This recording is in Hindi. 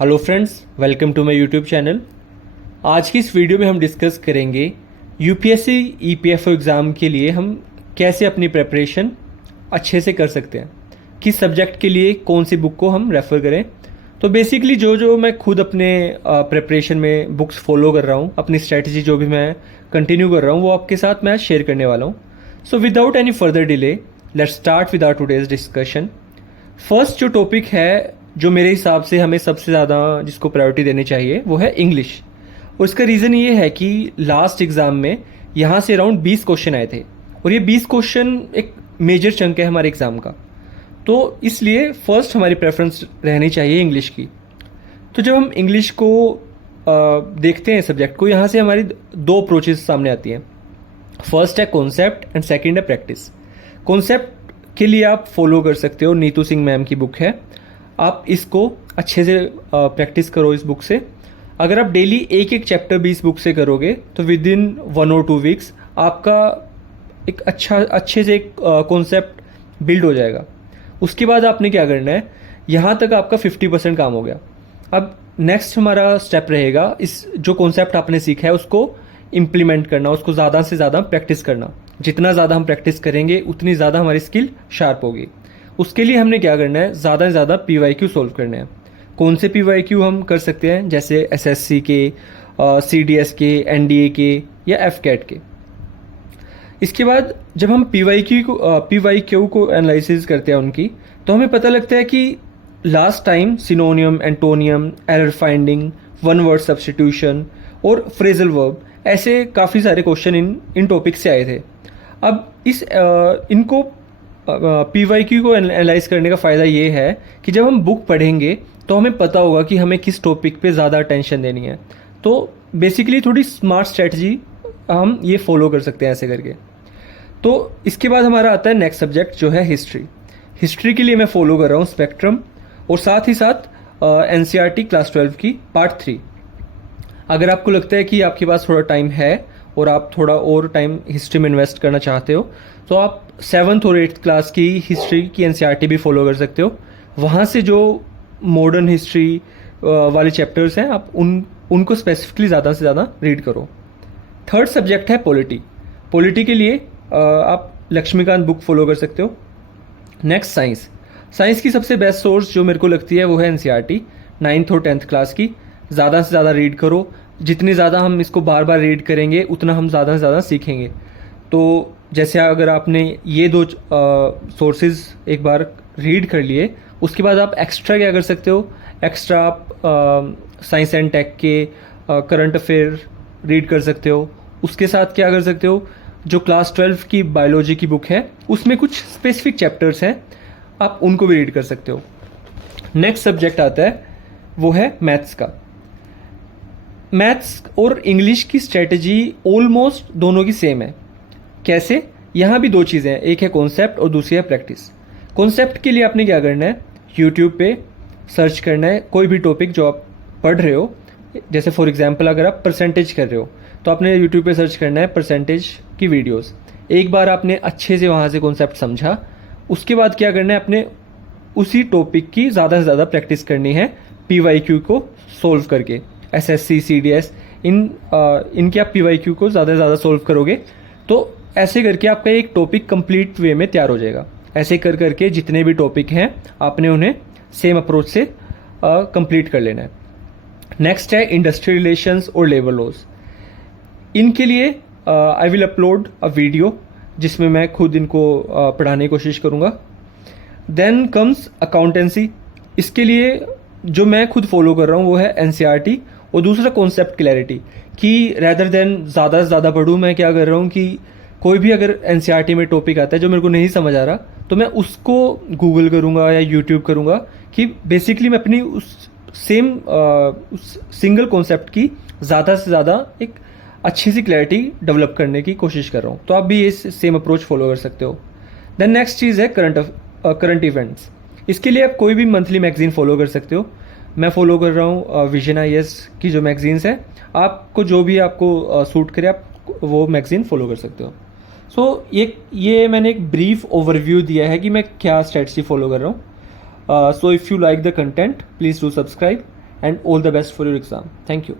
Hello friends, welcome to my YouTube channel. आज की इस वीडियो में हम डिस्कस करेंगे यूपीएससी ईपीएफओ एग्ज़ाम के लिए हम कैसे अपनी प्रिपरेशन अच्छे से कर सकते हैं, किस सब्जेक्ट के लिए कौन सी बुक को हम रेफ़र करें। तो बेसिकली जो मैं खुद अपने प्रिपरेशन में बुक्स फॉलो कर रहा हूँ, अपनी स्ट्रेटजी जो भी मैं कंटिन्यू कर रहा हूँ वो आपके साथ मैं शेयर करने वाला हूँ। So without any further delay let's start with our today's discussion. First जो टॉपिक है, जो मेरे हिसाब से हमें सबसे ज़्यादा जिसको प्रायोरिटी देनी चाहिए, वो है इंग्लिश। और इसका रीज़न ये है कि लास्ट एग्ज़ाम में यहाँ से अराउंड 20 क्वेश्चन आए थे और ये 20 क्वेश्चन एक मेजर चंक है हमारे एग्ज़ाम का। तो इसलिए फर्स्ट हमारी प्रेफरेंस रहनी चाहिए इंग्लिश की। तो जब हम इंग्लिश को देखते हैं सब्जेक्ट को, यहाँ से हमारी दो अप्रोचेस सामने आती हैं। फर्स्ट है कॉन्सेप्ट एंड सेकंड है प्रैक्टिस। कॉन्सेप्ट के लिए आप फॉलो कर सकते हो, नीतू सिंह मैम की बुक है, आप इसको अच्छे से प्रैक्टिस करो इस बुक से। अगर आप डेली एक एक चैप्टर भी इस बुक से करोगे तो विद इन 1 और 2 वीक्स आपका एक अच्छे से एक कॉन्सेप्ट बिल्ड हो जाएगा। उसके बाद आपने क्या करना है, यहाँ तक आपका 50% काम हो गया। अब नेक्स्ट हमारा स्टेप रहेगा, इस जो कॉन्सेप्ट आपने सीखा है उसको इम्प्लीमेंट करना, उसको ज़्यादा से ज़्यादा प्रैक्टिस करना। जितना ज़्यादा हम प्रैक्टिस करेंगे उतनी ज़्यादा हमारी स्किल शार्प होगी। उसके लिए हमने क्या करना है, ज़्यादा से ज़्यादा पीवाईक्यू सॉल्व करने हैं। कौन से पीवाईक्यू हम कर सकते हैं, जैसे एसएससी के, सीडीएस के, एनडीए के या एफकेट के। इसके बाद जब हम पीवाईक्यू को एनालिसिस करते हैं उनकी, तो हमें पता लगता है कि last time सिनोनियम, antonym, error finding, one word substitution और फ्रेजल वर्ब, ऐसे काफ़ी सारे क्वेश्चन इन टॉपिक से आए थे। अब इनको पीवाईक्यू को एनालाइज करने का फ़ायदा ये है कि जब हम बुक पढ़ेंगे तो हमें पता होगा कि हमें किस टॉपिक पे ज़्यादा अटेंशन देनी है। तो बेसिकली थोड़ी स्मार्ट स्ट्रेटजी हम ये फॉलो कर सकते हैं ऐसे करके। तो इसके बाद हमारा आता है नेक्स्ट सब्जेक्ट जो है हिस्ट्री। हिस्ट्री के लिए मैं फॉलो कर रहा हूँ स्पेक्ट्रम और साथ ही साथ एनसीईआरटी क्लास 12 की पार्ट 3। अगर आपको लगता है कि आपके पास थोड़ा टाइम है और आप थोड़ा और टाइम हिस्ट्री में इन्वेस्ट करना चाहते हो, तो आप 7th और 8th क्लास की हिस्ट्री की एनसीईआरटी भी फॉलो कर सकते हो। वहाँ से जो मॉडर्न हिस्ट्री वाले चैप्टर्स हैं, आप उनको स्पेसिफिकली ज़्यादा से ज़्यादा रीड करो। थर्ड सब्जेक्ट है पॉलिटी। पॉलिटी के लिए आप लक्ष्मीकांत बुक फॉलो कर सकते हो। Next science. साइंस की सबसे बेस्ट सोर्स जो मेरे को लगती है वो है एनसीईआरटी 9th और 10th क्लास की। ज़्यादा से ज़्यादा रीड करो। जितनी ज़्यादा हम इसको बार बार रीड करेंगे उतना हम ज़्यादा से ज़्यादा सीखेंगे। तो जैसे अगर आपने ये दो सोर्सेज एक बार रीड कर लिए, उसके बाद आप एक्स्ट्रा क्या कर सकते हो, एक्स्ट्रा आप साइंस एंड टेक के करंट अफेयर रीड कर सकते हो। उसके साथ क्या कर सकते हो, जो क्लास 12 की बायोलॉजी की बुक है उसमें कुछ स्पेसिफिक चैप्टर्स हैं, आप उनको भी रीड कर सकते हो। नेक्स्ट सब्जेक्ट आता है वो है मैथ्स का। मैथ्स और इंग्लिश की स्ट्रेटजी ऑलमोस्ट दोनों की सेम है। कैसे, यहाँ भी दो चीज़ें हैं, एक है कॉन्सेप्ट और दूसरी है प्रैक्टिस। कॉन्सेप्ट के लिए आपने क्या करना है, यूट्यूब पे सर्च करना है कोई भी टॉपिक जो आप पढ़ रहे हो। जैसे फॉर एग्जांपल अगर आप परसेंटेज कर रहे हो तो आपने यूट्यूब पे सर्च करना है परसेंटेज की वीडियोस। एक बार आपने अच्छे से वहाँ से कॉन्सेप्ट समझा, उसके बाद क्या करना है, अपने उसी टॉपिक की ज़्यादा से ज़्यादा प्रैक्टिस करनी है पीवाईक्यू को सोल्व करके। एसएससी, सीडीएस, इनके आप पीवाईक्यू को ज़्यादा से ज़्यादा सोल्व करोगे तो ऐसे करके आपका एक टॉपिक कंप्लीट वे में तैयार हो जाएगा। ऐसे कर करके जितने भी टॉपिक हैं आपने उन्हें सेम अप्रोच से कंप्लीट कर लेना है। नेक्स्ट है इंडस्ट्री रिलेशंस और लेबर लॉज। इनके लिए I will upload a video जिसमें मैं खुद इनको पढ़ाने की कोशिश करूँगा। Then comes accountancy. इसके लिए जो मैं खुद फॉलो कर रहा हूँ वो है एनसीईआरटी और दूसरा कॉन्सेप्ट क्लैरिटी। कि रैदर देन ज़्यादा से ज़्यादा पढ़ूँ, मैं क्या कर रहा हूँ कि कोई भी अगर एनसीईआरटी में टॉपिक आता है जो मेरे को नहीं समझ आ रहा, तो मैं उसको गूगल करूँगा या यूट्यूब करूँगा कि बेसिकली मैं अपनी उस सिंगल कॉन्सेप्ट की ज़्यादा से ज़्यादा एक अच्छी सी क्लैरिटी डेवलप करने की कोशिश कर रहा हूँ। तो आप भी ये सेम अप्रोच फॉलो कर सकते हो। देन नेक्स्ट चीज़ है करंट इवेंट्स। इसके लिए आप कोई भी मंथली मैगजीन फॉलो कर सकते हो। मैं फॉलो कर रहा हूँ विजन आईएएस की जो मैगजीन्स है, आपको जो भी आपको सूट करे आप वो मैगजीन फॉलो कर सकते हो। सो ये मैंने एक ब्रीफ ओवरव्यू दिया है कि मैं क्या स्ट्रेटजी फॉलो कर रहा हूँ। So if you like the content please do subscribe and all the best for your exam. Thank you.